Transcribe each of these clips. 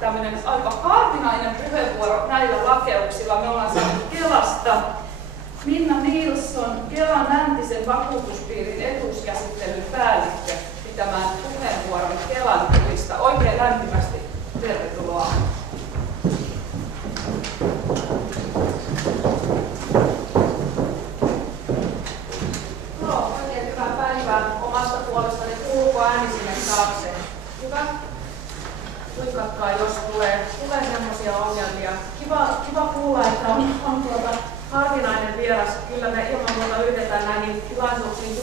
tämmöinen aika harvinainen puheenvuoro näillä lakeuksilla. Me ollaan saanut Kelasta Minna Nilsson, Kelan läntisen vakuutuspiirin etuuskäsittelyn päällikkö, pitämään puheenvuoron Kelan tuista. Oikein lämpimästi tervetuloa. No, oikein hyvää päivää omasta puolestani. Kuuluuko ääni sinne taakse? Hyvä. Tuikatkaa, jos tulee semmoisia ongelmia. Kiva kuulla, että on harvinainen vieras. Kyllä me ilman muuta yritetään näihin tilaisuuksiin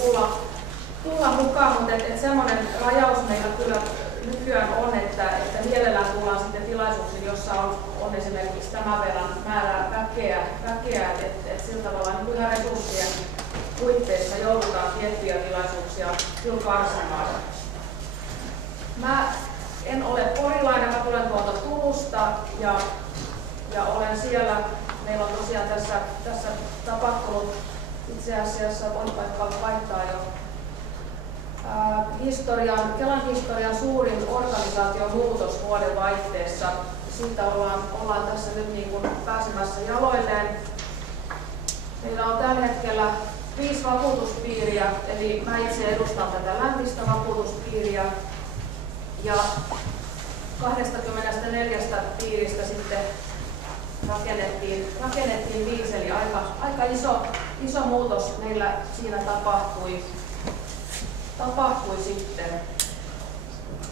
tulla mukaan, mutta semmoinen rajaus meillä kyllä nykyään on, että mielellään tullaan sitten tilaisuuksiin, jossa on esimerkiksi tämän verran määrää väkeä että sillä tavalla niin ihan resurssien puitteissa joudutaan tiettyjä tilaisuuksia kyllä karsimaan. Mä en ole porilainen, mä tulen tuolta Turusta ja olen siellä. Meillä on tosiaan tässä tapahtunut itse asiassa, voin vaihtaa jo, Kelan historian suurin organisaatiomuutos vuodenvaihteessa. Siitä ollaan tässä nyt niin kuin pääsemässä jaloilleen. Meillä on tällä hetkellä 5 vakuutuspiiriä, eli mä itse edustan tätä läntistä vakuutuspiiriä. Ja 24 piiristä sitten rakennettiin 5, eli aika iso muutos meillä siinä tapahtui sitten.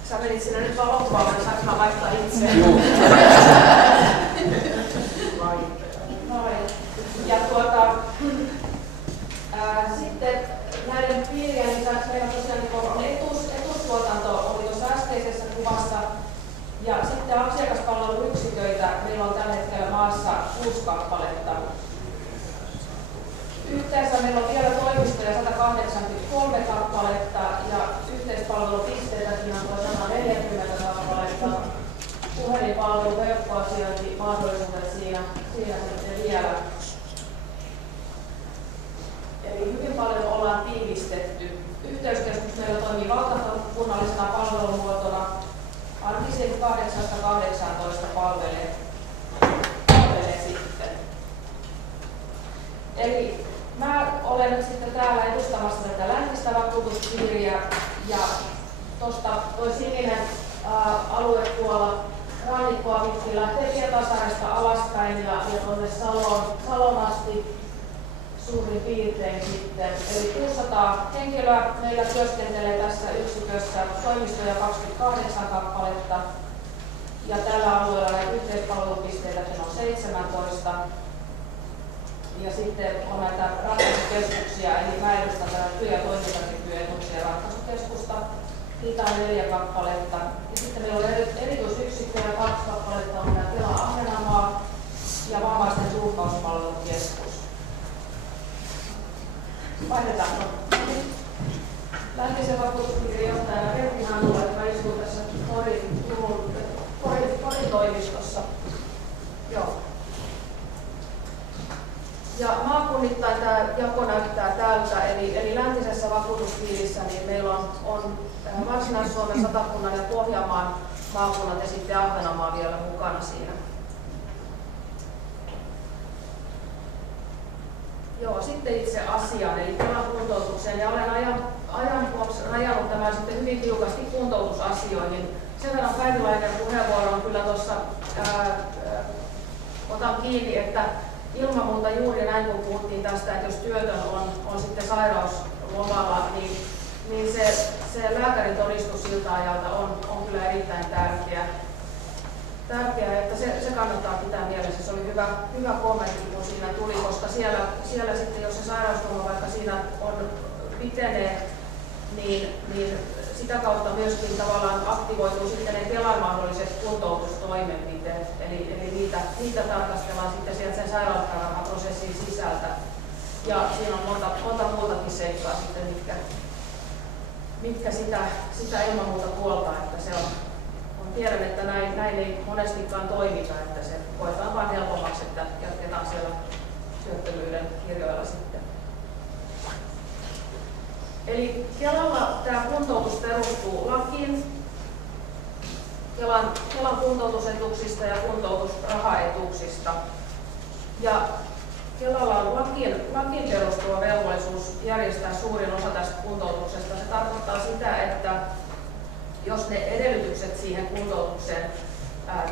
Sä menit sinne nyt valokuvaalle, saanko mä vaihtaa itse? Joo. Ja sitten näiden piirien lisäksi meillä tosiaan on etuustuotanto, oli tuossa äskeisessä kuvassa. Ja sitten asiakaspalveluyksiköitä meillä on tällä hetkellä maassa 6 kappaletta. Yhteensä meillä on vielä toimistoja 183 kappaletta ja yhteispalvelupisteitäkin on 140 kappaletta. Puhelinpalvelu, verkkoasiointi, mahdollisuudet siinä sitten vielä. Eli hyvin paljon ollaan tiivistetty. Yhteyskeskus meillä toimii valtakunnallisena palvelumuotona. Arkisin 8-18 palvelee sitten. Eli mä olen nyt sitten täällä edustamassa tätä läntistä vakuutuspiiriä ja tuosta toi sininen alue tuolla rannikkoa pitkin lähtee Pietarsaaresta alaspäin ja tuonne Saloon asti suurin piirtein sitten. Eli 600 henkilöä meillä työskentelee tässä yksikössä, toimistoja 28 kappaletta ja tällä alueella näitä yhteispalvelupisteitäkin on 17. Ja sitten on näitä ratkaisukeskuksia, eli mä edustan tätä työ- ja toimintakykyetuuksien ratkaisukeskusta. Niitä on 4 kappaletta. Ja sitten meillä on erityisyksikköjä 2 kappaletta, on Kela Ahvenanmaa ja vammaisten tulkkauspalvelukeskus. Vaihdetaan. Läntisen vakuutuspiirin johtajana Pertti Hannula, joka istuu tässä Porin toimistossa. Joo. Ja maakunnittain tämä jako näyttää tältä, eli läntisessä vakuutuspiirissä niin meillä on Varsinais-Suomen, Satakunnan ja Pohjanmaan maakunnat ja sitten Ahvenanmaa vielä mukana siinä. Joo, sitten itse asiaan, eli Kelan kuntoutukseen, ja olen ajan vuoksi rajannut tämän sitten hyvin tiukasti kuntoutusasioihin. Sen verran Päivilainen puheenvuoron kyllä tuossa otan kiinni, että ilman muuta juuri näin kun puhuttiin tästä, että jos työtön on sitten sairauslomalla, niin se lääkärin todistus siltä ajalta on kyllä erittäin tärkeä, että se kannattaa pitää mielessä. Se oli hyvä kommentti, kun siinä tuli, koska siellä sitten, jos se sairausloma vaikka siinä pitenee, niin sitä kautta myöskin tavallaan aktivoituu sitten ne Kelan mahdolliset kuntoutustoimenpiteet, eli niitä tarkastellaan sitten sieltä sen sairauspäivärahaprosessin sisältä. Ja siinä on monta muutakin seikkaa sitten, mitkä sitä ilman muuta puoltaa, että se on tiedän, että näin ei monestikaan toimita, että se koetaan vain helpommaksi, että jatketaan siellä työttömyyden kirjoilla sitten. Eli Kelalla tämä kuntoutus perustuu lakiin Kelan kuntoutusetuuksista ja kuntoutusrahaetuuksista. Ja Kelalla on lakiin perustuva velvollisuus järjestää suurin osa tästä kuntoutuksesta. Se tarkoittaa sitä, että jos ne edellytykset siihen kuntoutukseen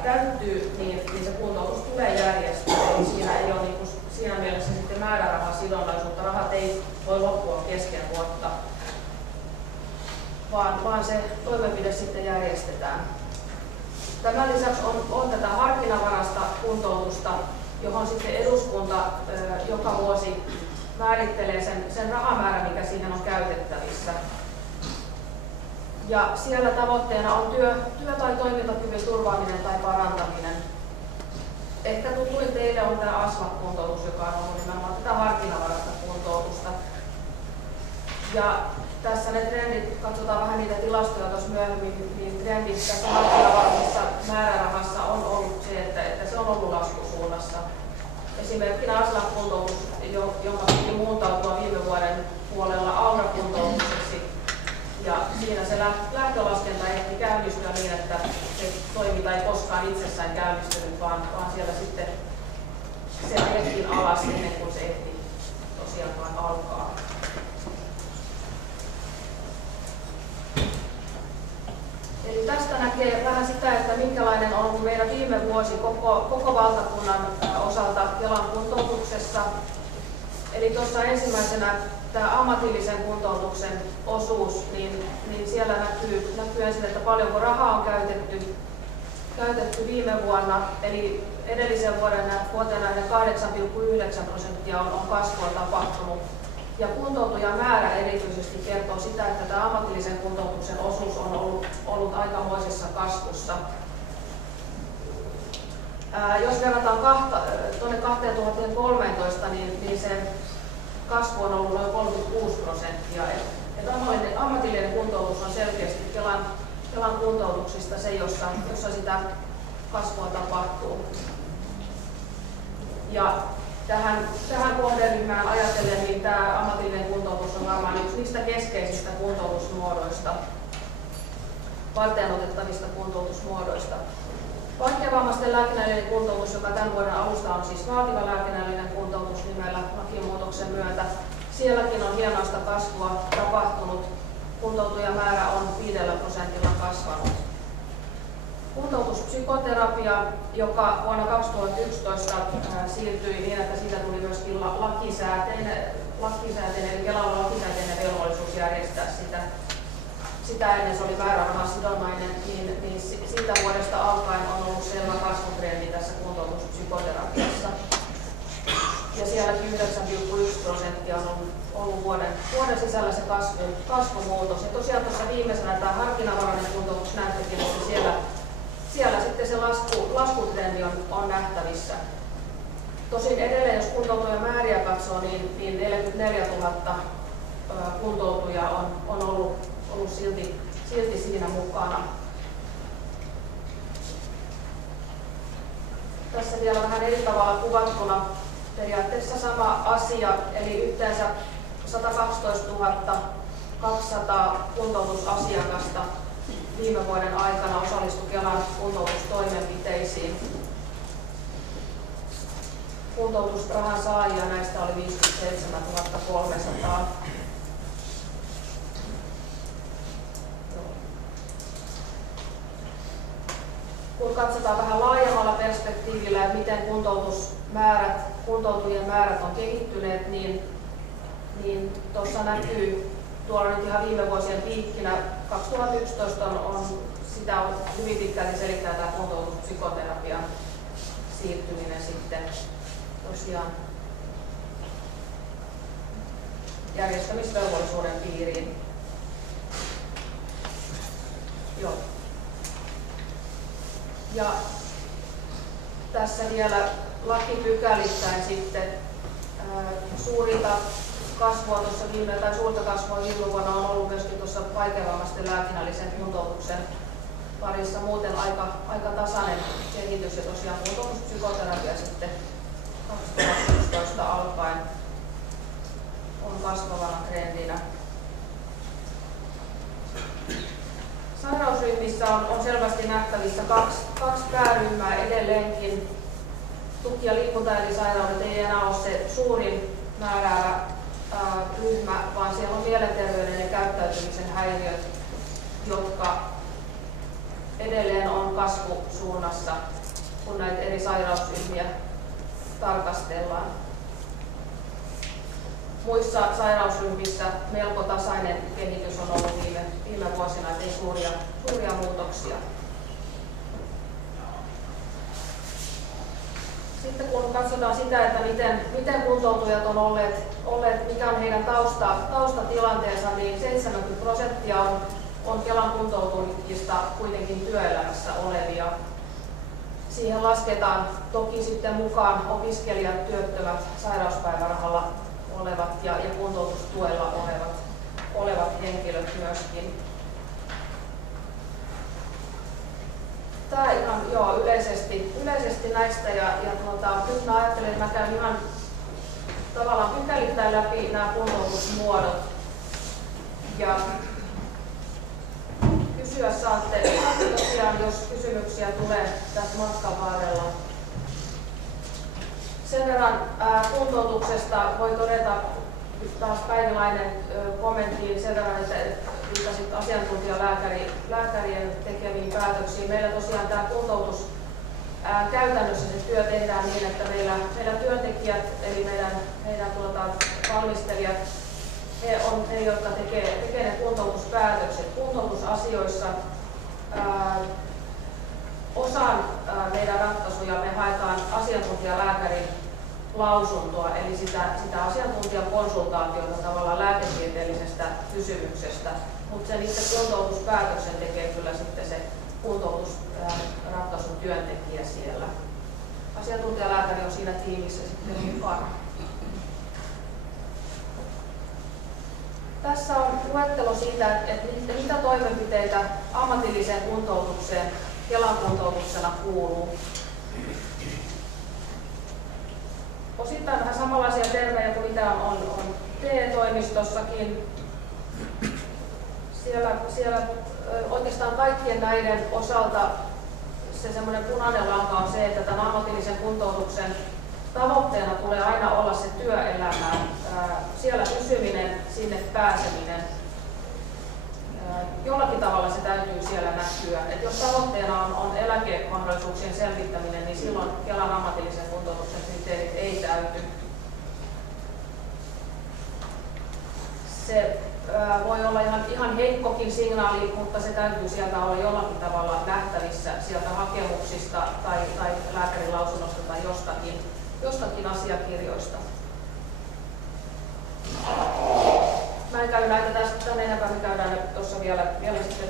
täyttyy, niin se kuntoutus tulee järjestää. Eli siinä ei ole siinä mielessä sitten määrärahasidonnaisuutta. Rahat ei voi loppua kesken vuotta, vaan se toimenpide sitten järjestetään. Tämän lisäksi on tätä harkinnanvaraista kuntoutusta, johon sitten eduskunta joka vuosi määrittelee sen rahamäärän, mikä siihen on käytettävissä. Ja siellä tavoitteena on työ- tai toimintakyvyn turvaaminen tai parantaminen. Ehkä tutuin teille on tämä ASVAB-kuntoutus, joka on ollut nimenomaan tätä harkinnanvaraista kuntoutusta. Ja tässä ne trendit, katsotaan vähän niitä tilastoja tuossa myöhemmin, niin trendit tässä harkinnanvaraisessa määrärahassa on ollut se, että se on ollut laskusuunnassa. Esimerkkinä ASLAB-kuntoutus, jonka piti muuntautua viime vuoden puolella AURA-kuntoutukseksi. Ja siinä se lähtölaskenta ehti käynnistyä niin, että se toiminta ei koskaan itsessään käynnistynyt, vaan siellä sitten se ajettiin alas ennen kuin se ehti tosiaankaan alkaa. Eli tästä näkee vähän sitä, että minkälainen on meidän viime vuosi koko valtakunnan osalta Kelan kuntoutuksessa. Eli tuossa ensimmäisenä tämä ammatillisen kuntoutuksen osuus, niin siellä näkyy ensin, että paljonko rahaa on käytetty viime vuonna. Eli edellisen vuoteen nähden 8,9% on kasvua tapahtunut. Ja kuntoutujamäärä erityisesti kertoo sitä, että tämä ammatillisen kuntoutuksen osuus on ollut aikamoisessa kasvussa. Jos verrataan tuonne 2013, niin se kasvu on ollut noin 36%. Ammatillinen kuntoutus on selkeästi Kelan kuntoutuksista se, jossa sitä kasvua tapahtuu. Ja tähän kohderyhmään ajatellen, niin tämä ammatillinen kuntoutus on varmaan yksi niistä keskeisistä kuntoutusmuodoista, varteenotettavista kuntoutusmuodoista. Vaikeavammaisten lääkinnällinen kuntoutus, joka tämän vuoden alusta on siis vaativa lääkinnällinen kuntoutus nimellä lakimuutoksen myötä. Sielläkin on hienoista kasvua tapahtunut. Kuntoutujamäärä on 5% kasvanut. Kuntoutuspsykoterapia, joka vuonna 2011 siirtyi niin, että siitä tuli myöskin lakisääteinen, eli Kelalla on lakisääteinen velvollisuus järjestää sitä ennen se oli määrärahasidonnainen, niin siitä vuodesta alkaen on ollut selvä kasvutrendi tässä kuntoutuspsykoterapiassa. Ja sielläkin 9,1% on ollut vuoden sisällä se kasvumuutos. Ja tosiaan tuossa viimeisenä tämä harkinnanvarainen kuntoutus näyttekin, että siellä sitten se laskutrendi on nähtävissä. Tosin edelleen, jos kuntoutujan määriä katsoo, niin 44 000 kuntoutujaa on ollut silti siinä mukana. Tässä vielä vähän eri tavalla kuvattuna periaatteessa sama asia, eli yhteensä 112 200 kuntoutusasiakasta viime vuoden aikana osallistui Kelan kuntoutustoimenpiteisiin. Kuntoutusrahan saajia näistä oli 57 300. Kun katsotaan vähän laajemmalla perspektiivillä, että miten kuntoutujien määrät on kehittyneet, niin tuossa näkyy tuolla nyt ihan viime vuosien piikkinä 2011 sitä on hyvin pitkälti selittää tämä kuntoutuspsykoterapian siirtyminen sitten tosiaan järjestämisvelvollisuuden piiriin. Joo. Ja tässä vielä lakipykälittäin sitten suurta kasvua viime vuonna on ollut myöskin tuossa vaikeavammaisten lääkinnällisen kuntoutuksen parissa. Muuten aika tasainen kehitys ja tosiaan kuntoutuspsykoterapia sitten 2016 alkaen on kasvavana trendinä. Sairausryhmissä on selvästi nähtävissä kaksi pääryhmää edelleenkin. Tuki- ja liikuntaelinsairaudet ei enää ole se suurin määräävä ryhmä, vaan siellä on mielenterveyden ja käyttäytymisen häiriöt, jotka edelleen on kasvusuunnassa, kun näitä eri sairausryhmiä tarkastellaan. Muissa sairausryhmissä melko tasainen kehitys on ollut viime vuosina, ei suuria muutoksia. Sitten kun katsotaan sitä, että miten kuntoutujat on olleet, mikä on heidän taustatilanteensa, niin 70% on Kelan kuntoutujista kuitenkin työelämässä olevia. Siihen lasketaan toki sitten mukaan opiskelijat, työttömät, sairauspäivärahalla olevat ja kuntoutustuella olevat henkilöt myöskin. Tämä ihan yleisesti näistä nyt mä ajattelen, että mä käyn ihan tavallaan pykälittäin läpi nämä kuntoutusmuodot ja kysyä saatte tosiaan, jos kysymyksiä tulee tässä matkan varrella. Sen verran kuntoutuksesta voi todeta taas Päivilainen kommenttiin sen verran, että viittasit asiantuntijalääkärien tekemiin päätöksiin. Meillä tosiaan tämä kuntoutus käytännössä se työ tehdään niin, että meillä työntekijät eli meidän valmistelijat, he on ne, jotka tekee ne kuntoutuspäätökset. Kuntoutusasioissa osan meidän ratkaisuja me haetaan asiantuntijalääkärin lausuntoa, eli sitä asiantuntijakonsultaatiota tavallaan lääketieteellisestä kysymyksestä, mutta sen itse kuntoutuspäätöksen tekee kyllä sitten se kuntoutusratkaisun työntekijä siellä. Asiantuntijalääkäri on siinä tiimissä sitten mukana. Tässä on luettelo siitä, että mitä toimenpiteitä ammatilliseen kuntoutukseen Kelan kuntoutuksena kuuluu. Osittain vähän samanlaisia termejä kuin mitä on TE-toimistossakin. Siellä oikeastaan kaikkien näiden osalta se semmoinen punainen lanka on se, että tämän ammatillisen kuntoutuksen tavoitteena tulee aina olla se työelämä, siellä pysyminen, sinne pääseminen. Jollakin tavalla se täytyy siellä näkyä. Et jos tavoitteena on eläkemahdollisuuksien selvittäminen, niin silloin Kelan ammatillisen kuntoutuksen kriteerit ei täyty. Se voi olla ihan heikkokin signaali, mutta se täytyy sieltä olla jollakin tavalla nähtävissä sieltä hakemuksista tai lääkärin lausunnosta tai jostakin asiakirjoista. Mä en käy näitä tästä tänne enempää, me käydään ne tuossa vielä sitten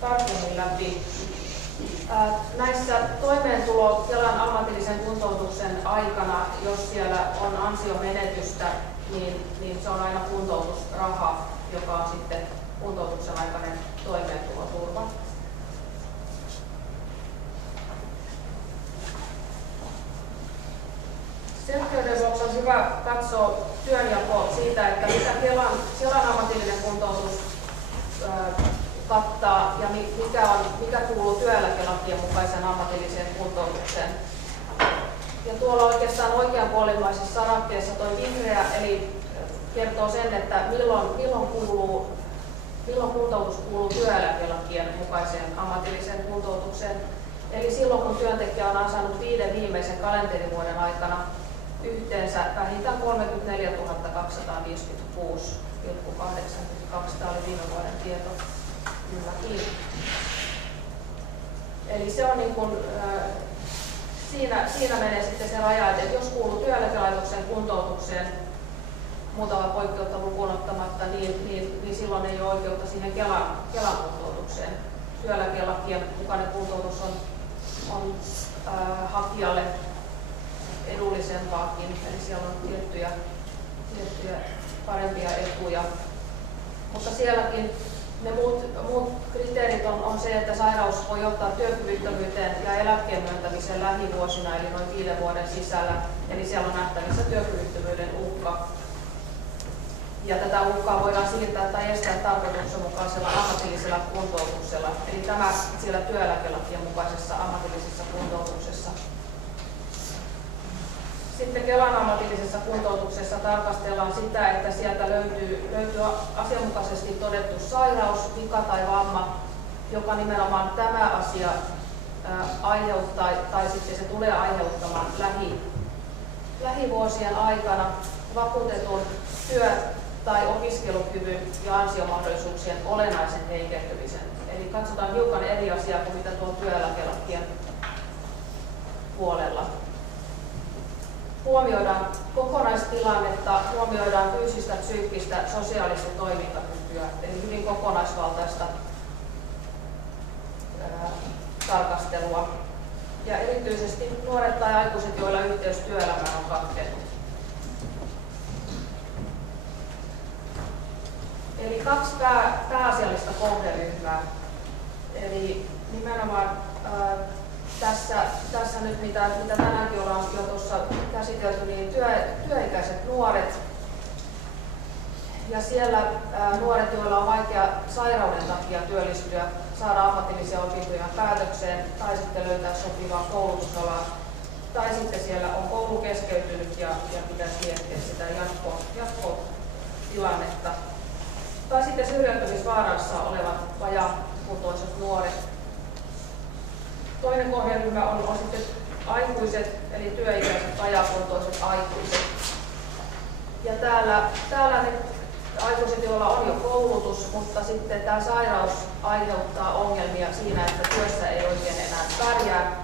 tarkemmin läpi. Näissä toimeentulo Kelan ammatillisen kuntoutuksen aikana, jos siellä on ansiomenetystä, niin se on aina kuntoutusraha, joka on sitten kuntoutuksen aikainen toimeentuloturva. Selkeyden vuoksi on hyvä katsoa työnjako siitä, että mitä Kelan ammatillinen kuntoutus kattaa ja mikä kuuluu työeläkelakien mukaisen ammatilliseen kuntoutukseen. Ja tuolla oikeastaan oikeanpuolimmaisessa sarakkeessa tuo vihreä eli kertoo sen, että milloin kuntoutus kuuluu työeläkelakien mukaiseen ammatilliseen kuntoutukseen. Eli silloin kun työntekijä on ansainnut 5 viimeisen kalenterivuoden aikana yhteensä vähintään 34 256,82. Tämä oli viime vuoden tieto. Kylläkin. Eli se on niin kuin, siinä menee sitten se raja, että jos kuuluu työeläkelaitoksen kuntoutukseen muutama poikkeutta lukuun ottamatta, niin silloin ei ole oikeutta siihen Kelan kuntoutukseen. Työeläkelakien mukainen kuntoutus on hakijalle edullisempaakin, eli siellä on tiettyjä parempia etuja. Mutta sielläkin ne muut kriteerit on se, että sairaus voi johtaa työkyvyttömyyteen ja eläkkeen myöntämiseen lähivuosina, eli noin 5 vuoden sisällä. Eli siellä on nähtävissä työkyvyttömyyden uhka. Ja tätä uhkaa voidaan siirtää tai estää tarkoituksenmukaisella ammatillisella kuntoutuksella, eli tämä siellä työeläkelakien mukaisessa ammatillisessa kuntoutuksessa. Sitten Kelan ammatillisessa kuntoutuksessa tarkastellaan sitä, että sieltä löytyy asianmukaisesti todettu sairaus, vika tai vamma, joka nimenomaan tämä asia aiheuttaa tai sitten se tulee aiheuttamaan lähivuosien aikana vakuutetun työ- tai opiskelukyvyn ja ansiomahdollisuuksien olennaisen heikentymisen. Eli katsotaan hiukan eri asiaa kuin mitä tuo työeläkelakien puolella. Huomioidaan kokonaistilannetta, huomioidaan fyysistä, psyykkistä, sosiaalista toimintakykyä, eli hyvin kokonaisvaltaista tarkastelua. Ja erityisesti nuoret tai aikuiset, joilla yhteys työelämään on katkennut. Eli kaksi pääasiallista kohderyhmää. Eli nimenomaan tässä nyt, mitä tänäänkin ollaan jo tuossa käsitelty, niin työikäiset nuoret ja siellä nuoret, joilla on vaikea sairauden takia työllistyä, saada ammatillisia opintoja päätökseen tai sitten löytää sopivaa koulutusalaa. Tai sitten siellä on koulu keskeytynyt ja pitäisi miettiä sitä jatkotilannetta. Tai sitten syrjäytymisvaarassa olevat vajaakuntoiset nuoret. Toinen kohderyhmä on sitten aikuiset, eli työikäiset vajaakuntoiset aikuiset. Ja täällä ne aikuiset, joilla on jo koulutus, mutta sitten tämä sairaus aiheuttaa ongelmia siinä, että työssä ei oikein enää pärjää.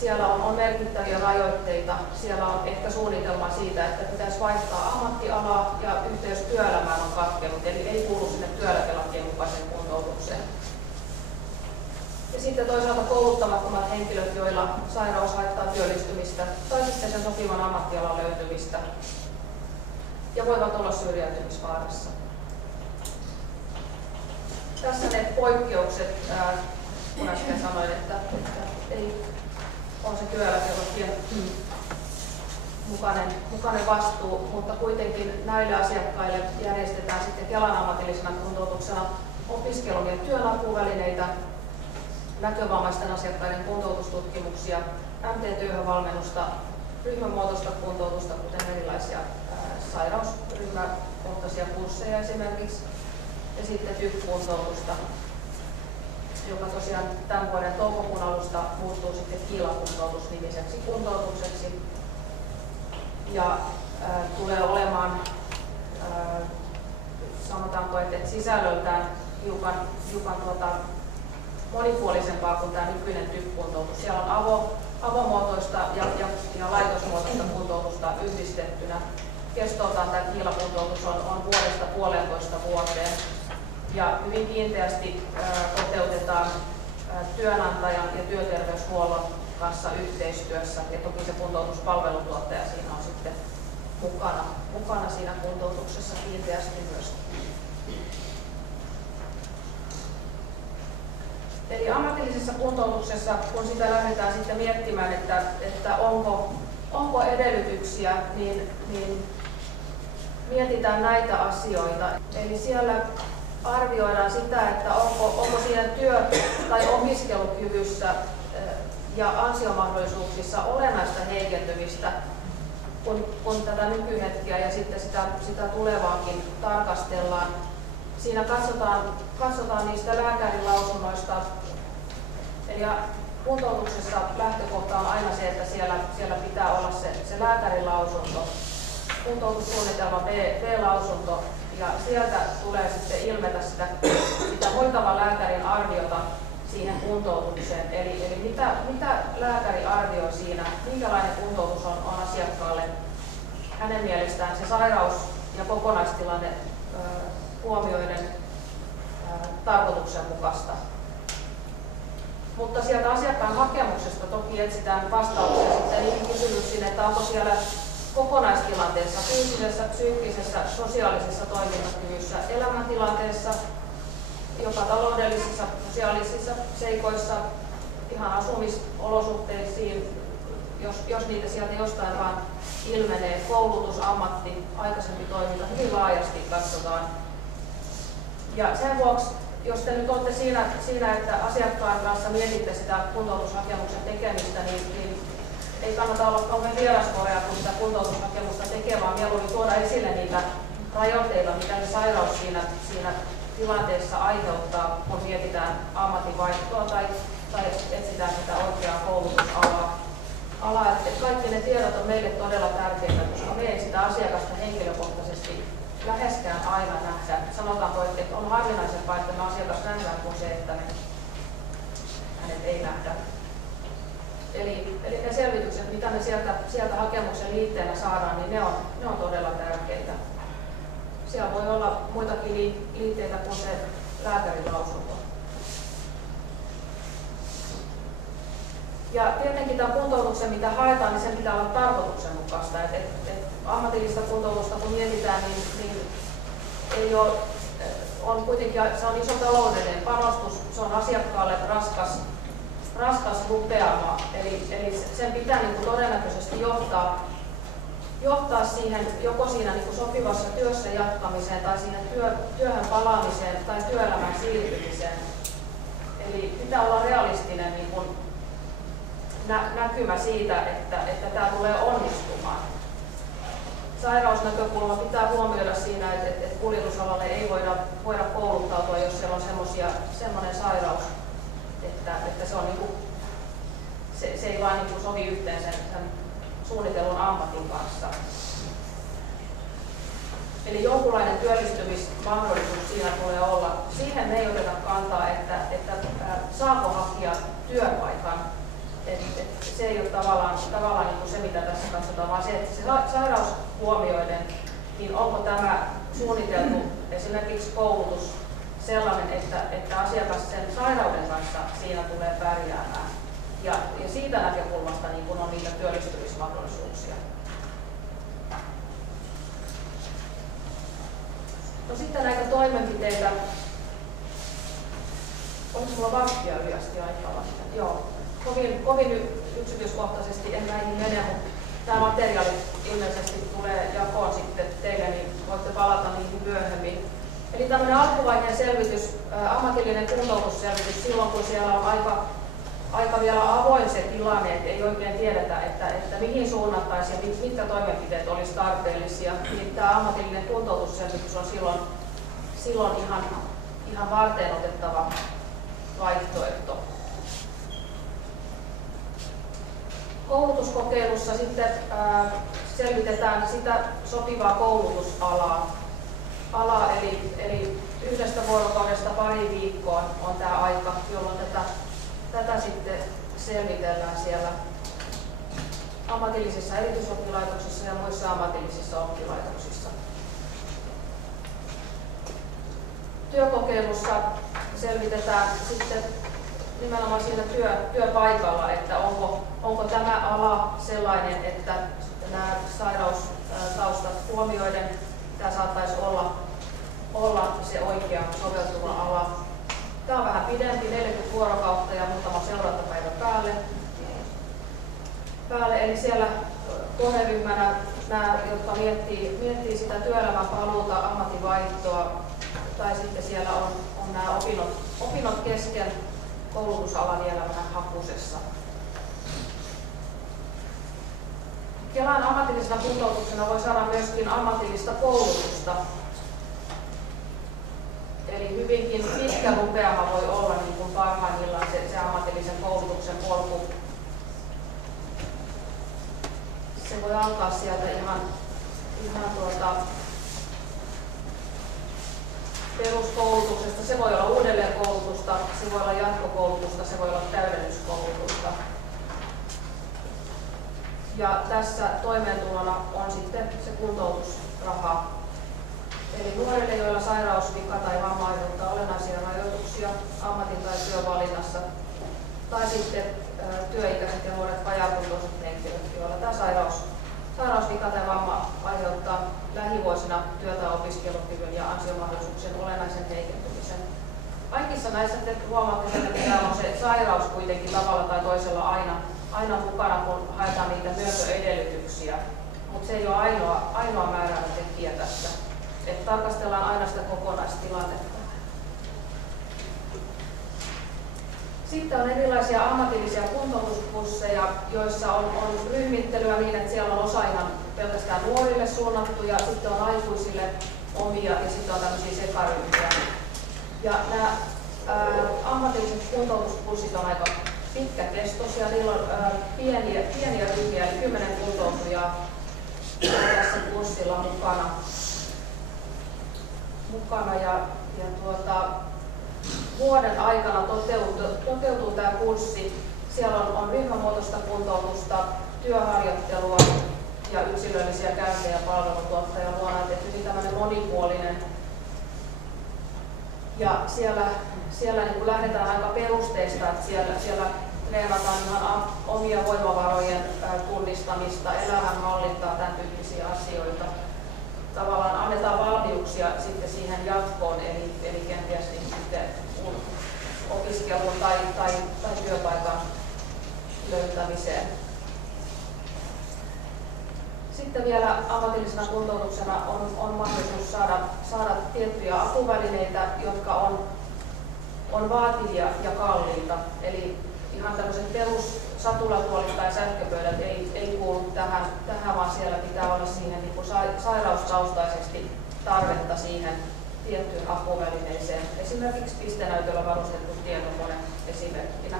Siellä on merkittäviä rajoitteita, siellä on ehkä suunnitelma siitä, että pitäisi vaihtaa ammattialaa ja yhteys työelämään on katkennut, eli ei kuulu sinne työeläkelakien mukaiseen kuntoutukseen. Ja sitten toisaalta kouluttamattomat henkilöt, joilla sairaus haittaa työllistymistä tai sitten sen sopivan ammattialan löytymistä ja voivat olla syrjäytymisvaarassa. Tässä ne poikkeukset, kun äsken sanoin, että ei on se työeläkelakien mukainen vastuu, mutta kuitenkin näille asiakkaille järjestetään sitten Kelan ammatillisena kuntoutuksena opiskelun ja työn apuvälineitä, näkövammaisten asiakkaiden kuntoutustutkimuksia, MT-työhönvalmennusta, ryhmämuotoista kuntoutusta, kuten erilaisia sairausryhmäkohtaisia kursseja esimerkiksi, ja sitten TYK-kuntoutusta, joka tosiaan tämän vuoden toukokuun alusta muuttuu sitten Kiila-kuntoutus-nimiseksi kuntoutukseksi. Ja tulee olemaan, sanotaanko, että sisällöltään hiukan monipuolisempaa kuin tämä nykyinen TYK-kuntoutus. Siellä on avomuotoista ja laitosmuotoista kuntoutusta yhdistettynä. Kestoltaan tämä Kiila-kuntoutus on vuodesta 1,5 vuoteen. Ja hyvin kiinteästi toteutetaan työnantajan ja työterveyshuollon kanssa yhteistyössä. Ja toki se kuntoutuspalveluntuottaja siinä on sitten mukana siinä kuntoutuksessa kiinteästi myös. Eli ammatillisessa kuntoutuksessa, kun sitä lähdetään sitten miettimään, että onko edellytyksiä, niin mietitään näitä asioita. Eli siellä arvioidaan sitä, että onko siinä työ- tai opiskelukyvyssä ja ansiomahdollisuuksissa olennaista heikentymistä, kun tätä nykyhetkeä ja sitten sitä tulevaakin tarkastellaan. Siinä katsotaan niistä lääkärin lausunnoista. Eli kuntoutuksessa lähtökohta on aina se, että siellä pitää olla se lääkärin lausunto, kuntoutussuunnitelma B-lausunto, ja sieltä tulee sitten ilmetä sitä hoitavan lääkärin arviota siihen kuntoutukseen. Eli mitä lääkäri arvioi siinä, minkälainen kuntoutus on asiakkaalle hänen mielestään se sairaus ja kokonaistilanne huomioiden tarkoituksenmukaista. Mutta sieltä asiakkaan hakemuksesta toki etsitään vastauksia sitten niihin kysymyksiin, että onko siellä kokonaistilanteessa, fyysisessä, psyykkisessä, sosiaalisessa toimintakyvyssä, elämäntilanteessa, jopa taloudellisissa, sosiaalisissa seikoissa, ihan asumisolosuhteisiin jos niitä sieltä jostain vaan ilmenee, koulutus, ammatti, aikaisempi toiminta, hyvin laajasti katsotaan. Ja sen vuoksi, jos te nyt olette siinä että asiakkaan kanssa mietitte sitä kuntoutushakemuksen tekemistä, niin ei kannata olla kauhean vieraskorea, kun sitä kuntoutushakemusta tekee, vaan mieluummin tuoda esille niitä rajoitteita, mitä se sairaus siinä tilanteessa aiheuttaa, kun mietitään ammatinvaihtoa tai etsitään sitä oikeaa koulutusalaa. Että kaikki ne tiedot on meille todella tärkeitä, koska me ei sitä asiakasta henkilökohtaisesti läheskään aina nähdä. Sanotaanko, että on harvinaisempaa, että me asiakas nähdään kuin se, että me hänet ei nähdä. Eli ne selvitykset, mitä me sieltä hakemuksen liitteenä saadaan, niin ne on todella tärkeitä. Siellä voi olla muitakin liitteitä kuin se lääkärin lausunto. Ja tietenkin tämän kuntoutuksen, mitä haetaan, niin sen pitää olla tarkoituksenmukaista. Ammatillista kuntoutusta kun mietitään, niin ei ole, on kuitenkin, se on iso taloudellinen panostus, se on asiakkaalle raskas rupeama. Eli sen pitää niin kuin todennäköisesti johtaa siihen, joko siinä niin kuin sopivassa työssä jatkamiseen tai siihen työhön palaamiseen tai työelämään siirtymiseen. Eli pitää olla realistinen niin kuin näkymä siitä, että tämä tulee onnistumaan. Sairausnäkökulma pitää huomioida siinä, että kuljetusalalle ei voida kouluttautua, jos siellä on semmoinen sairaus, että se on niin kuin, se ei vaan niin kuin sovi yhteen sen suunnitellun ammatin kanssa. Eli jonkunlainen työllistymismahdollisuus siinä tulee olla. Siihen me ei oteta kantaa, että saako hakija työpaikan. Se ei ole tavallaan niin kuin se, mitä tässä katsotaan, vaan se, että se sairaus huomioiden, niin onko tämä suunniteltu esimerkiksi koulutus sellainen, että asiakas sen sairauden kanssa siinä tulee pärjäämään. Ja siitä näkökulmasta niin kun on niitä työllistymismahdollisuuksia. No sitten näitä toimenpiteitä. Onko minulla vastia yliasti aikaa vasta? Joo. Kovin yksityiskohtaisesti en näihin mene, mutta tämä materiaali ilmeisesti tulee jakoon sitten teille, niin voitte palata niihin myöhemmin. Eli tämmöinen alkuvaiheen selvitys, ammatillinen kuntoutusselvitys silloin, kun siellä on aika vielä avoin se tilanne, että ei oikein tiedetä, että mihin suunnattaisiin ja mitkä toimenpiteet olisi tarpeellisia. Niin tämä ammatillinen kuntoutusselvitys on silloin ihan varteenotettava vaihtoehto. Koulutuskokeilussa sitten selvitetään sitä sopivaa koulutusalaa. Eli 1 vuorokaudesta pari viikkoon on tämä aika, jolloin tätä sitten selvitellään siellä ammatillisissa erityisoppilaitoksissa ja muissa ammatillisissa oppilaitoksissa. Työkokeilussa selvitetään sitten nimenomaan siinä työpaikalla, että onko tämä ala sellainen, että nämä sairaustaustat huomioiden tämä saattaisi olla se oikea soveltuva ala. Tämä on vähän pidempi, 40 vuorokautta ja muutama seurantapäivä päälle. Eli siellä kohderyhmänä nämä, jotka miettii sitä työelämän paluuta, ammatinvaihtoa, tai sitten siellä on nämä opinnot kesken, koulutusala vielä vähän hakusessa. Kelan ammatillisena kuntoutuksena voi saada myöskin ammatillista koulutusta. Eli hyvinkin pitkä rupeama voi olla niin kuin parhaimmillaan se ammatillisen koulutuksen polku. Se voi alkaa sieltä ihan peruskoulutuksesta, se voi olla uudelleenkoulutusta, se voi olla jatkokoulutusta, se voi olla täydennyskoulutusta. Ja tässä toimeentulona on sitten se kuntoutusraha. Eli nuorille, joilla sairaus, vika tai vamma aiheuttaa olennaisia rajoituksia ammatin tai työvalinnassa, tai sitten työikäiset ja nuoret vajaakuntoiset henkilöt, joilla tämä sairaus, vika tai vamma aiheuttaa lähivuosina työ- tai opiskelukyvyn ja ansiomahdollisuuksien olennaisen heikentymisen. Kaikissa näissä te huomaatte, että täällä on se sairaus kuitenkin tavalla tai toisella aina mukana, kun haetaan niitä myöntöedellytyksiä, mutta se ei ole ainoa määräävä tekijä tässä. Että tarkastellaan aina sitä kokonaistilannetta. Sitten on erilaisia ammatillisia kuntoutuskursseja, joissa on ryhmittelyä niin, että siellä on osa ihan pelkästään nuorille suunnattu ja sitten on aikuisille omia ja sitten on tämmöisiä sekaryhmiä. Ja nämä ammatilliset kuntoutuskurssit on aika pitkäkestoisia, niillä on pieniä ryhmiä, eli 10 kuntoutujaa tässä kurssilla mukana ja vuoden aikana toteutuu tämä kurssi. Siellä on ryhmämuotoista kuntoutusta, työharjoittelua ja yksilöllisiä käyntejä palveluntuottajan luona, että hyvin tämmöinen monipuolinen. Ja siellä niin kuin lähdetään aika perusteista, että siellä treenataan ihan omia voimavarojen tunnistamista, elämänhallintaa, tämän tyyppisiä asioita. Tavallaan annetaan valmiuksia sitten siihen jatkoon, eli kenties niin sitten opiskeluun tai työpaikan löytämiseen. Sitten vielä ammatillisena kuntoutuksena on mahdollisuus saada tiettyjä apuvälineitä, jotka on vaativia ja kalliita. Eli ihan tämmöiset perussatulatuolit tai sähköpöydät ei kuulu tähän, vaan siellä pitää olla siihen niin kuin sairaustaustaisesti tarvetta siihen tiettyyn apuvälineeseen. Esimerkiksi pistenäytöllä varustettu tietokone esimerkkinä.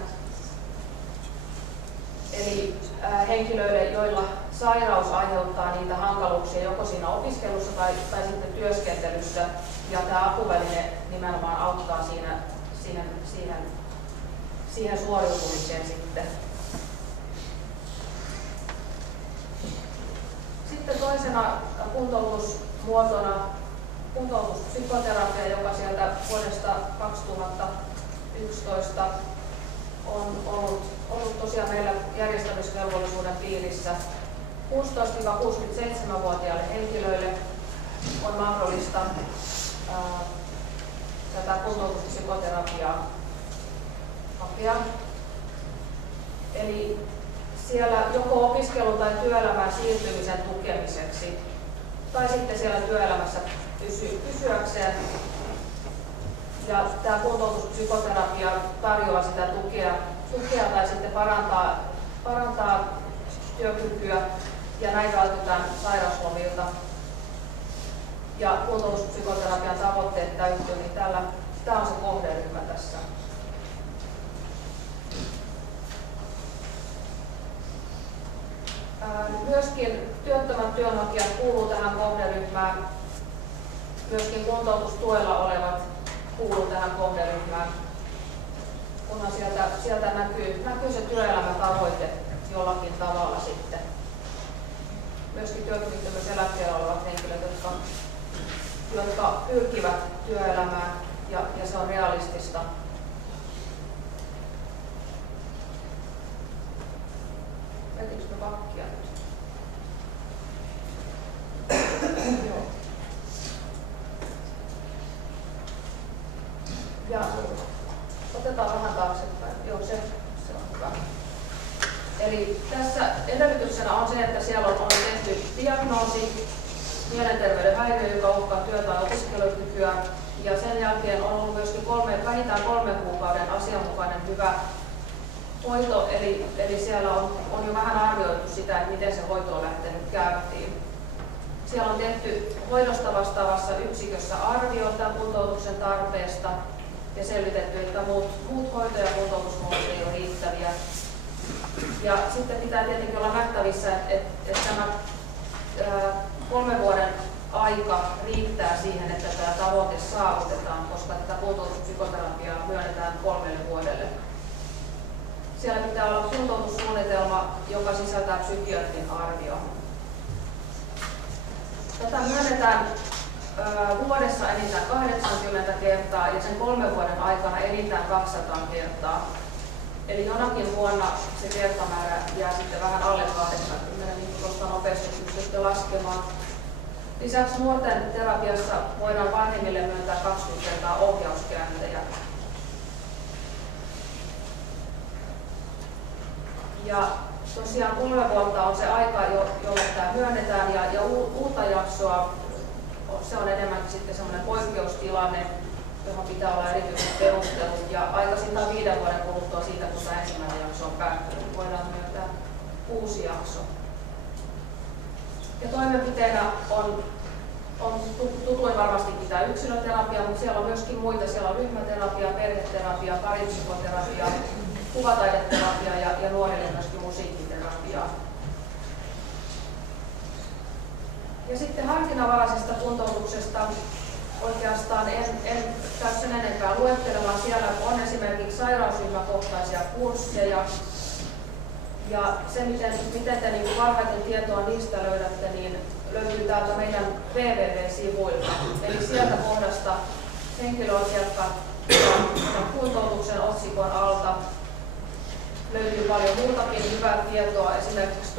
Eli henkilöille, joilla sairaus aiheuttaa niitä hankaluuksia joko siinä opiskelussa tai sitten työskentelyssä, ja tämä apuväline nimenomaan auttaa siihen suoriutumiseen sitten. Sitten toisena kuntoutusmuotona kuntoutuspsykoterapia, joka sieltä vuodesta 2011 on ollut tosiaan meillä järjestämisvelvollisuuden piirissä. 16–67-vuotiaille henkilöille on mahdollista tätä kuntoutuspsykoterapiaa hakea. Eli siellä joko opiskelu- tai työelämään siirtymisen tukemiseksi tai sitten siellä työelämässä pysyäkseen. Ja tämä kuntoutuspsykoterapia tarjoaa sitä tukea tai sitten parantaa työkykyä ja näin vältytään sairauslomilta. Ja kuntoutuspsykoterapian tavoitteet täyttyy, niin tämä on se kohderyhmä tässä. Myöskin työttömät työnhakijat kuuluu tähän kohderyhmään. Myöskin kuntoutustuella olevat kuuluu tähän kohderyhmään, kunhan sieltä näkyy se työelämätavoite jollakin tavalla sitten. Myöskin työkyvyttömyyseläkkeellä olevat henkilöt, jotka pyrkivät työelämään ja se on realistista. Jätinkö me pakkia nyt? Joo. Ja otetaan vähän taaksepäin. Joo, se on hyvä. Eli tässä edellytyksenä on se, että siellä on tehty diagnoosi, mielenterveyden häiriö, joka uhkaa työ- tai opiskelukykyä. Ja sen jälkeen on ollut myöskin vähintään 3 kuukauden asianmukainen hyvä hoito, eli siellä on jo vähän arvioitu sitä, että miten se hoito on lähtenyt käyntiin. Siellä on tehty hoidosta vastaavassa yksikössä arvio tämän kuntoutuksen tarpeesta ja selvitetty, että muut hoito- ja kuntoutusmuodot ei ole riittäviä. Ja sitten pitää tietenkin olla nähtävissä, että tämä 3 vuoden aika riittää siihen, että tämä tavoite saavutetaan, koska tätä kuntoutuspsykoterapiaa myönnetään 3 vuodelle. Siellä pitää olla kuntoutussuunnitelma, joka sisältää psykiatrin arvio. Tätä myönnetään vuodessa enintään 80 kertaa ja sen 3 vuoden aikana enintään 200 kertaa. Eli jonakin vuonna se kertamäärä jää sitten vähän alle 80, niin kuin tuosta nopeasti pystytte laskemaan. Lisäksi nuorten terapiassa voidaan vanhemmille myöntää 20 kertaa ohjauskäyntejä. Ja tosiaan 3 vuotta on se aika, jolle tämä myönnetään, ja uutta jaksoa, se on enemmänkin sitten semmoinen poikkeustilanne, johon pitää olla erityiset perustelut, ja aikaisintaan 5 vuoden kuluttua siitä, kun tämä ensimmäinen jakso on päättynyt, voidaan myöntää uusi jakso. Ja toimenpiteenä on tutuin varmastikin tämä yksilöterapia, mutta siellä on myöskin muita. Siellä on ryhmäterapia, perheterapia, paripsykoterapia, kuvataideterapia ja nuorille myöskin musiikkiterapia. Ja sitten harkinnanvaraisesta kuntoutuksesta oikeastaan en käy sen enempää luettelemaan. Siellä on esimerkiksi sairausryhmäkohtaisia kursseja. Ja se, miten te niin parhaiten tietoa niistä löydätte, niin löytyy täältä meidän www-sivuilta. Eli sieltä kohdasta henkilöasiakkaat ja kuntoutuksen otsikon alta löytyy paljon muutakin hyvää tietoa. Esimerkiksi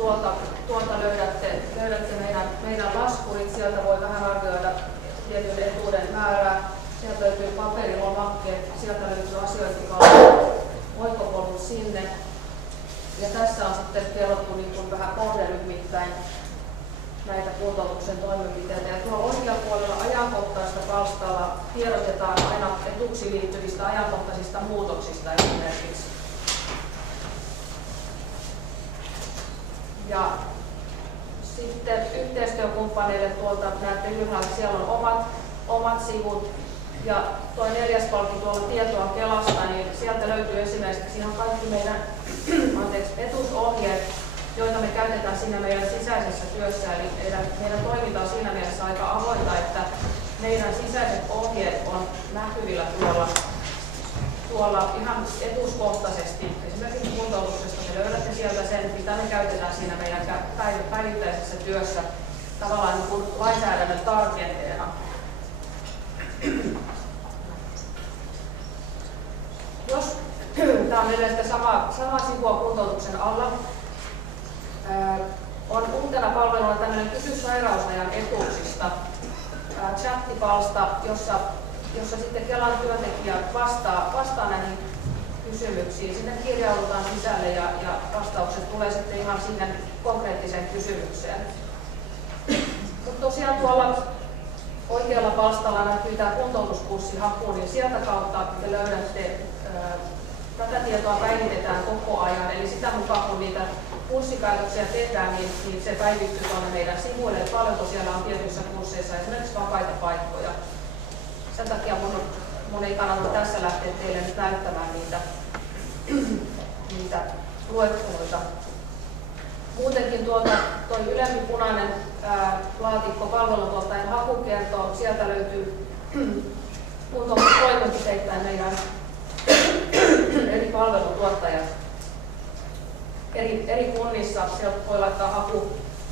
tuolta löydätte meidän laskurit. Sieltä voi vähän arvioida tietyn etuuden määrää. Sieltä löytyy paperilomakkeet. Sieltä löytyy asiointikalvot, oikopolut sinne. Ja tässä on sitten kerrottu niin kuin vähän kohderyhmittäin näitä kuntoutuksen toimenpiteitä. Ja tuolla oikealla puolella ajankohtaista palstalla tiedotetaan aina etuuksiin liittyvistä ajankohtaisista muutoksista esimerkiksi. Ja sitten yhteistyökumppaneille tuolta näette ylhäällä, siellä on omat sivut. Ja tuo 4. palkki tuolla tietoa Kelasta, niin sieltä löytyy esimerkiksi ihan kaikki meidän etuusohjeet, joita me käytetään siinä meidän sisäisessä työssä. Eli meidän toiminta on siinä mielessä aika avointa, että meidän sisäiset ohjeet on näkyvillä tuolla ihan etuuskohtaisesti. Esimerkiksi kuntoutuksesta me löydätte sieltä sen, mitä me käytetään siinä meidän päivittäisessä työssä tavallaan niin kuin lainsäädännön tarkenteena. Jos tämä on edelleen sama sivua kuntoutuksen alla, on uutena palveluna tämmöinen Kysy sairausajan etuuksista chattipalsta, jossa sitten Kelan työntekijä vastaa näihin kysymyksiin. Sinne kirjaudutaan sisälle ja vastaukset tulee sitten ihan sinne konkreettiseen kysymykseen. Mutta tosiaan tuolla oikealla palstalla näkyy tämä kuntoutuskurssihaku, niin sieltä kautta te löydätte, tätä tietoa päivitetään koko ajan. Eli sitä mukaan kun niitä kurssipäätöksiä tehdään, niin se päivittyy tuonne meidän sivuille. Paljonko siellä on tietyissä kursseissa esimerkiksi vapaita paikkoja. Sen takia mun ei kannata tässä lähteä teille nyt näyttämään niitä luetteloita. Muutenkin tuo ylempi punainen laatikko palveluntuottajan hakukertoo, sieltä löytyy kuntoutustoimenpiteittäin meidän eri palveluntuottajat. Eri kunnissa sieltä voi laittaa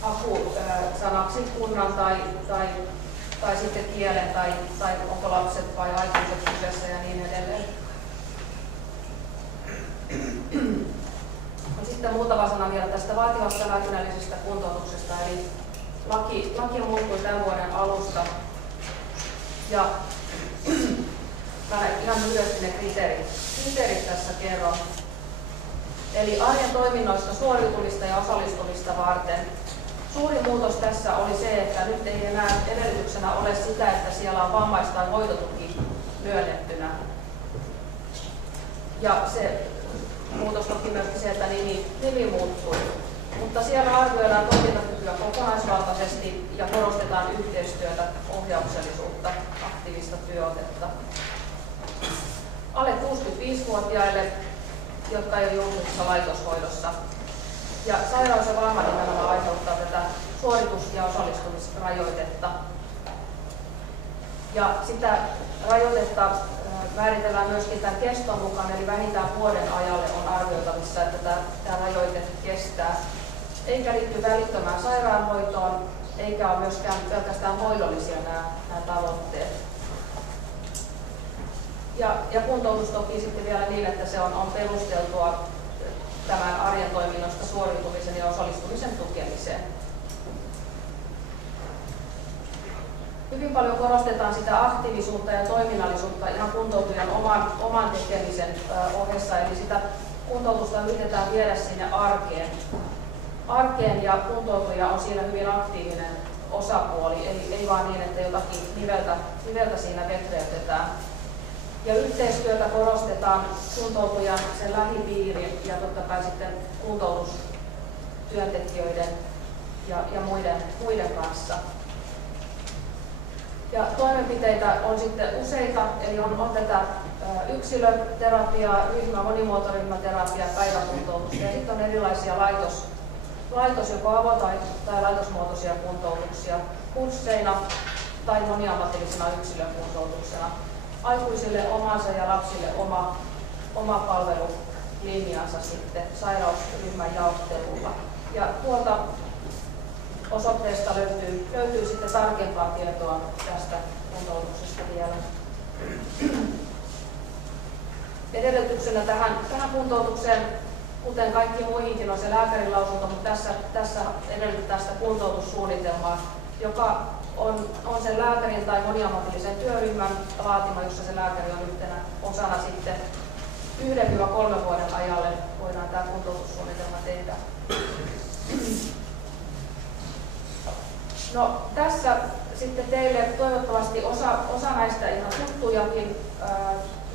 hakusanaksi kunnan tai sitten kielen tai onko lapset vai aikuiset kyseessä ja niin edelleen. Sitten muutama sana vielä tästä vaativasta lääkinnällisestä kuntoutuksesta. Eli laki muuttui tämän vuoden alusta. Ja mä ihan lyhyesti ne kriteerit tässä kerron. Eli arjen toiminnoista suoriutumista ja osallistumista varten. Suurin muutos tässä oli se, että nyt ei enää edellytyksenä ole sitä, että siellä on vammais- tai hoitotuki myönnettynä. Ja se muutos toki myöskin se, että nimi muuttui. Mutta siellä arvioidaan toimintakykyä kokonaisvaltaisesti ja korostetaan yhteistyötä, ohjauksellisuutta, aktiivista työotetta. Alle 65-vuotiaille, jotka ei ole julkisessa laitoshoidossa. Ja sairaus ja vamma nimenomaan aiheuttaa tätä suoritus- ja osallistumisrajoitetta. Ja sitä rajoitetta määritellään myöskin tämän keston mukaan, eli vähintään vuoden ajalle on arvioitavissa, että tämä rajoite kestää. Eikä liitty välittömään sairaanhoitoon, eikä ole myöskään pelkästään hoidollisia nämä tavoitteet. Ja kuntoutus toki sitten vielä niin, että se on perusteltua tämän arjen toiminnosta suoriutumisen ja osallistumisen tukemiseen. Hyvin paljon korostetaan sitä aktiivisuutta ja toiminnallisuutta ihan kuntoutujan oman tekemisen ohessa, eli sitä kuntoutusta yritetään viedä sinne arkeen ja kuntoutuja on siinä hyvin aktiivinen osapuoli, eli ei vaan niin, että jotakin niveltä siinä vetreytetään. Ja yhteistyötä korostetaan kuntoutujan, sen lähipiirin ja totta kai sitten kuntoutustyöntekijöiden ja muiden kanssa. Ja toimenpiteitä on sitten useita, eli on tätä yksilöterapiaa, monimuotoryhmäterapiaa, päiväkuntoutusta ja sitten on erilaisia joko avo- tai laitosmuotoisia kuntoutuksia kursseina tai moniammatillisena yksilökuntoutuksena. Aikuisille omansa ja lapsille oma palvelulinjansa sitten sairausryhmän jaottelulla. Ja tuolta osoitteesta löytyy sitten tarkempaa tietoa tästä kuntoutuksesta vielä. Edellytyksenä tähän kuntoutukseen, kuten kaikki muihinkin, on se lääkärin lausunto, mutta tässä edellytetään sitä kuntoutussuunnitelmaa, joka on sen lääkärin tai moniammatillisen työryhmän laatima, jossa se lääkäri on yhtenä osana sitten 1-3 vuoden ajalle voidaan tämä kuntoutussuunnitelma tehdä. No, tässä sitten teille toivottavasti osa näistä ihan tuttujakin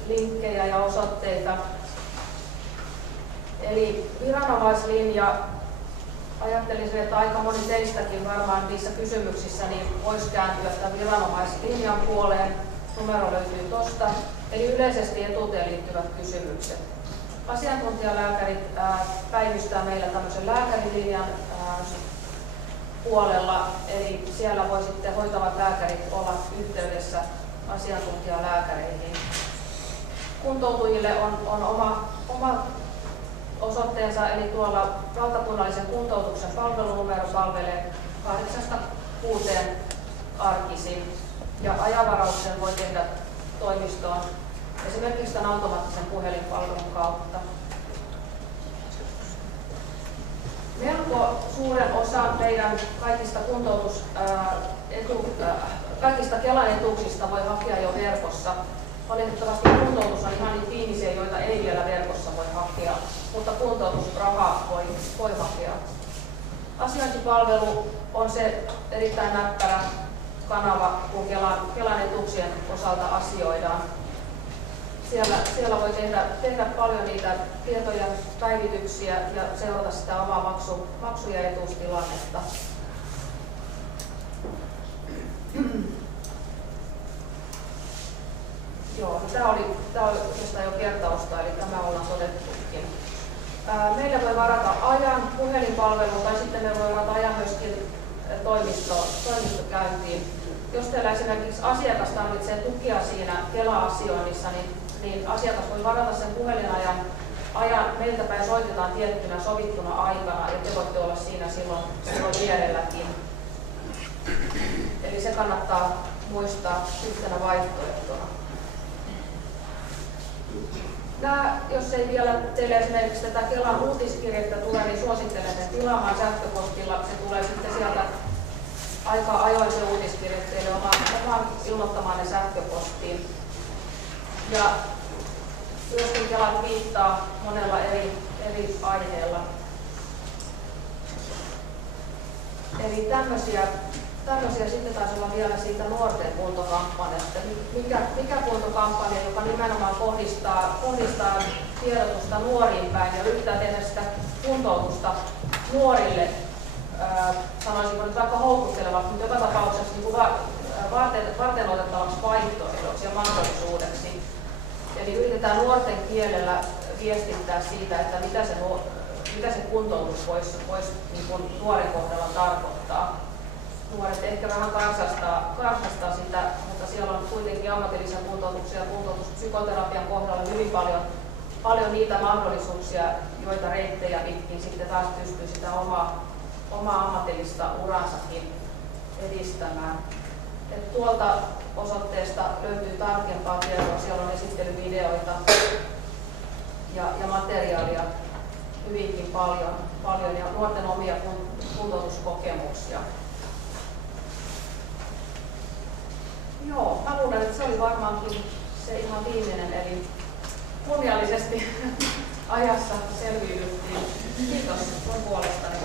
linkkejä ja osoitteita. Eli viranomaislinja, ajattelisin, että aika moni teistäkin varmaan niissä kysymyksissä niin voisi kääntyä tämän viranomaislinjan puoleen. Numero löytyy tuosta. Eli yleisesti etuuteen liittyvät kysymykset. Asiantuntijalääkärit päivystää meillä tämmöisen lääkärilinjan puolella, eli siellä voi sitten hoitavat lääkärit olla yhteydessä asiantuntijalääkäreihin. Kuntoutujille on oma osoitteensa, eli tuolla valtakunnallisen kuntoutuksen palvelunumero palvelee 8–6 arkisin, ja ajanvarauksen voi tehdä toimistoon esimerkiksi tämän automaattisen puhelinpalvelun kautta. Melko suuren osan meidän kaikista Kelan etuuksista voi hakea jo verkossa. Valitettavasti kuntoutus on ihan niitä viimeisiä, joita ei vielä verkossa voi hakea, mutta kuntoutusrahaa voi hakea. Asiointipalvelu on se erittäin näppärä kanava, kun Kelan etuuksien osalta asioidaan. Siellä voi tehdä paljon niitä tietoja, päivityksiä ja seurata sitä omaa maksu- ja etuustilannetta. Joo, tämä oli oikeastaan jo kertausta, eli tämä ollaan todettukin. Meillä voi varata ajan puhelinpalveluun tai sitten me voi varata ajan myöskin toimistokäyntiin. Jos teillä esimerkiksi asiakas tarvitsee tukea siinä Kela-asioinnissa, niin asiakas voi varata sen puhelinajan. Meiltä päin soitetaan tiettynä sovittuna aikana ja te voitte olla siinä silloin vierelläkin. Eli se kannattaa muistaa yhtenä vaihtoehtona. Jos ei vielä teille esimerkiksi tätä Kelan uutiskirjettä tule, niin suosittelen sen tilaamaan sähköpostilla. Se tulee sitten sieltä aika ajoin se uutiskirje teille omaan ilmoittamaanne sähköpostiin. Ja myöskin Kelat viittaa monella eri aiheella. Eli tämmöisiä sitten taisi olla vielä siitä nuorten kuntokampanjasta. Mikä kuntokampanja, joka nimenomaan kohdistaa tiedotusta nuoriin päin ja yrittää tehdä sitä kuntoutusta nuorille, sanoisinko nyt vaikka houkuttelevaksi, mutta joka tapauksessa niin varteenotettavaksi vaihtoehdoksi ja mahdollisuudeksi. Eli yritetään nuorten kielellä viestittää siitä, että mitä se kuntoutus voisi niin nuoren kohdalla tarkoittaa. Nuoret ehkä vähän karsastaa sitä, mutta siellä on kuitenkin ammatillisen kuntoutuksen ja kuntoutuspsykoterapian kohdalla hyvin paljon niitä mahdollisuuksia, joita reittejä pitkin sitten taas pystyy sitä omaa ammatillista uransakin edistämään. Et tuolta osoitteesta löytyy tarkempaa tietoa, siellä on esittelyvideoita ja materiaalia hyvinkin paljon ja nuorten omia kuntoutuskokemuksia. Joo, mä luulen, että se oli varmaankin se ihan viimeinen, eli kunniallisesti ajassa selviydyttiin. Kiitos mun puolestani.